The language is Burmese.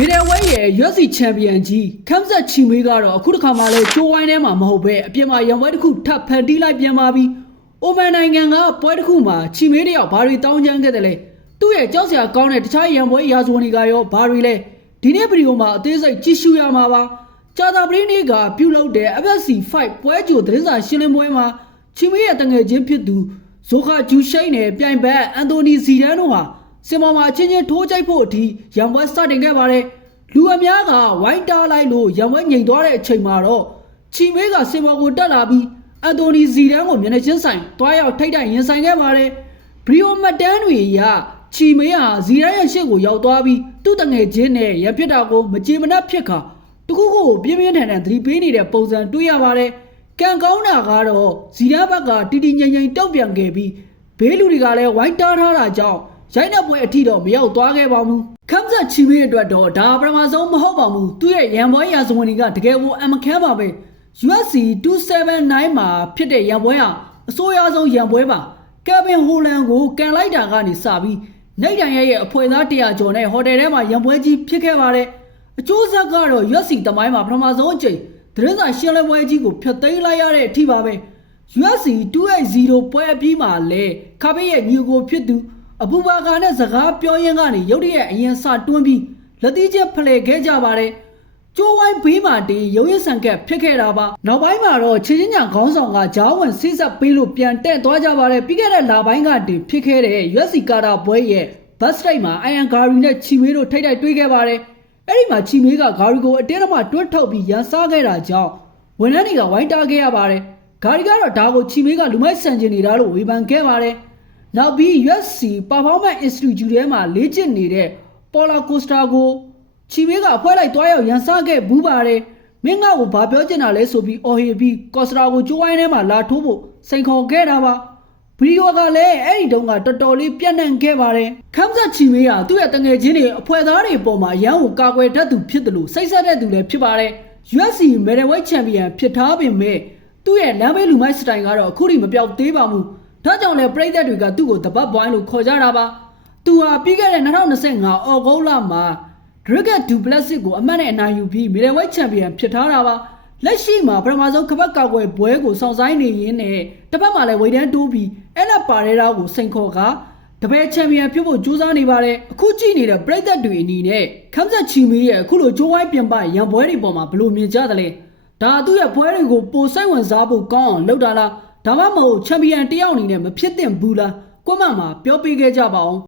မီဒီယာဝဲရဲ့ UFC ချန်ပီယံကြီးခမ်ဇတ်ချီမေးကတော့အခုတစ်ခါမှလည်းချိုးဝိုင်းထဲမှာမဟုတ်ပဲအပြင်မှာရံပွဲတစ်ခုထပ်ဖန်တီးလိုက်ပြန်ပါပြီ။အိုမန်နိုင်ငံကပွဲတစ်ခုမှာချီမေးတယောက်ဘာတွေတောင်းချမ်းခဲ့တယ်လဲ။သူ့ရဲ့ကြောက်စရာကောင်းတဲ့တခြားရံပွဲရာဇဝင်တွေကရောဘာတွေလဲ။ဒီနေ့ဗီဒီယိုမှာအသေးစိတ်ကြည့်ရှုရမှာပါ။ကြာသပတေးနေ့ကပြုလုပ်တဲ့ UFC 5ပွဲကြိုသတင်းစာရှင်းလင်းပွဲမှာချီမေးရဲ့တငယ်ချင်းဖြစ်သူဇိုခါဂျူရှိန်နဲ့ပြိုင်ဘက်အန်တိုနီဇီဒန်တို့ဟာစင်ပေါ်မှာအချင်းချင်းထိုးကြိုက်ဖို့အထိရံပွဲစတင်ခဲ့ပါတယ်။လူအများကဝိုင်းတားလိုက်လို့ရံပွဲငြိမ်သွားတဲ့အချိန်မှာတော့ချီမေးကစင်ပေါ်ကိုတက်လာပြီးအန်တိုနီဇီဒန်ကိုမျက်နှာချင်းဆိုင်တွားရောက်ထိတ်တိုက်ရင်ဆိုင်ခဲ့ပါတယ်။ဗီဒီယိုမှတ်တမ်းတွေအရချီမေးဟာဇီဒန်ရဲ့ရှေ့ကိုရောက်သွားပြီးသူ့တငယ်ချင်းနဲ့ရံပစ်တာကိုမကြေမနက်ဖြစ်ခါတခုခုကိုပြင်းပြင်းထန်ထန်သတိပေးနေတဲ့ပုံစံတွေ့ရပါတယ်။ကံကောင်းတာကတော့ဇီဒန်ဘက်ကတီတီငိမ့်ငိမ့်တောက်ပြန်ခဲ့ပြီးဘေးလူတွေကလည်းဝိုင်းတားထားတာကြောင့်ရိုက်နှက်ပွဲအထိတော့မရောက်သွားခဲ့ပါဘူးခမ်ဇတ်ချီမေးအတွက်တော့ဒါပထမဆုံးမဟုတ်ပါဘူးသူ့ရဲ့ရန်ပွဲရာဇဝင်တွေကတကယ်ကိုအမခန်းပါပဲ UFC 279မှာဖြစ်တဲ့ရန်ပွဲဟာအစိုးရဆုံးရန်ပွဲပါကယ်ဗင်ဟိုလန်ကိုကန်လိုက်တာကနေစပြီးနိုင်တန်ရဲ့အဖွဲ့သား100ကျော်နဲ့ဟိုတယ်ထဲမှာရန်ပွဲကြီးဖြစ်ခဲ့ပါတယ်အကျိုးဆက်ကတော့ UFC တမိုင်းမှာပထမဆုံးအကြိမ်သတင်းစာရှင်းလင်းပွဲကြီးကိုဖျက်သိမ်းလိုက်ရတဲ့အထိပါပဲ UFC 280ပွဲအပြီးမှာလဲခါဘေးရဲ့ညီကိုဖြစ်သူအဘူဘာကာနဲ့စကားပြောရင်းကနေရုတ်တရက်အရင်စတွန်းပြီးလက်သီးချက်ဖလှယ်ခဲ့ကြပါတယ်။ကျိုးဝိုင်းဘေးမှာတေးရုံရဆန်ကက်ဖြစ်ခဲ့တာပါ။နောက်ပိုင်းမှာတော့ချင်းချင်းညာခေါင်းဆောင်ကဂျောင်းဝင်စိစက်ပေးလို့ပြန်တက်သွားကြပါတယ်။ပြီးခဲ့တဲ့လပိုင်းကတည်းဖြစ်ခဲ့တဲ့ UFC ကာတာပွဲရဲ့ဘတ်စတိတ်မှာအိုင်ယန်ဂါရီနဲ့ချီမေးတို့ထိတ်တိုက်တွေ့ခဲ့ပါတယ်။အဲ့ဒီမှာချီမေးကဂါရီကိုအတင်းအဓမ္မတွန်းထုတ်ပြီးရန်စားခဲ့တာကြောင့်ဝန်ထမ်းတွေကဝိုင်းတားခဲ့ရပါတယ်။ဂါရီကတော့ဒါကိုချီမေးကလူမိုက်ဆန်ကျင်နေတာလို့ဝေဖန်ခဲ့ပါတယ်။နောက်ပြီး UFC Performance Institute ထဲမှာလေ့ကျင့်နေတဲ့ပေါ်လာကိုစတာကိုချီမေးကအဖွဲလိုက်တွားရောက်ရန်စားခဲ့ဘူးပါတယ်မင်းကကိုဘာပြောချင်တာလဲဆိုပြီးအော်ဟေပြီးကောစတာကိုကျိုးဝိုင်းထဲမှာလာထိုးဖို့စိန်ခေါ်ခဲ့တာပါဗီဒီယိုကလည်းအဲ့ဒီတုန်းကတော်တော်လေးပြန့်နှံ့ခဲ့ပါတယ်ခမ်ဇတ်ချီမေးကသူ့ရဲ့တငယ်ချင်းတွေအဖွဲသားတွေပေါ်မှာရန်ကိုကာကွယ်တတ်သူဖြစ်တယ်လို့စိတ်ဆက်တဲ့သူလည်းဖြစ်ပါတယ် UFC Middleweight Champion ဖြစ်ထားပေမဲ့သူ့ရဲ့လမ်းဘေးလူမိုက်စတိုင်ကတော့အခုထိမပြောက်သေးပါဘူးဒါကြောင့်လည်းပရိသတ်တွေကသူ့ကိုတပတ်ပွိုင်းလို့ခေါ်ကြတာပါသူဟာပြီးခဲ့တဲ့2025အော်ဂုတ်လမှာဒရဂက်ဒူပလက်စစ်ကိုအမှတ်နဲ့အနိုင်ယူပြီးမီဒယ်ဝိတ်ချန်ပီယံဖြစ်ထားတာပါလက်ရှိမှာပထမဆုံးခပတ်ကောက်ွယ်ပွဲကိုစောင့်ဆိုင်နေရင်းနဲ့တစ်ပတ်မှာလည်းဝေတန်းတိုးပြီးအဲ့လက်ပါရဲတာကိုစိန်ခေါ်ကတပည့်ချန်ပီယံဖြစ်ဖို့ကြိုးစားနေပါတယ်အခုကြည့်နေတဲ့ပရိသတ်တွေအနေနဲ့ခမ်ဇတ်ချီမီရဲ့အခုလိုဂျိုးဝိုင်းပြင်ပရန်ပွဲတွေပေါ်မှာဘယ်လိုမြင်ကြသလဲဒါသူ့ရဲ့ပွဲတွေကိုပိုစိတ်ဝင်စားဖို့ကောင်းအောင်လုပ်တာလားဒါမှမဟုတ်ချန်ပီယံတယောက်အနေနဲ့မဖြစ်သင့်ဘူးလားကွက်မှန်မှာပြောပေးခဲ့ကြပါအောင်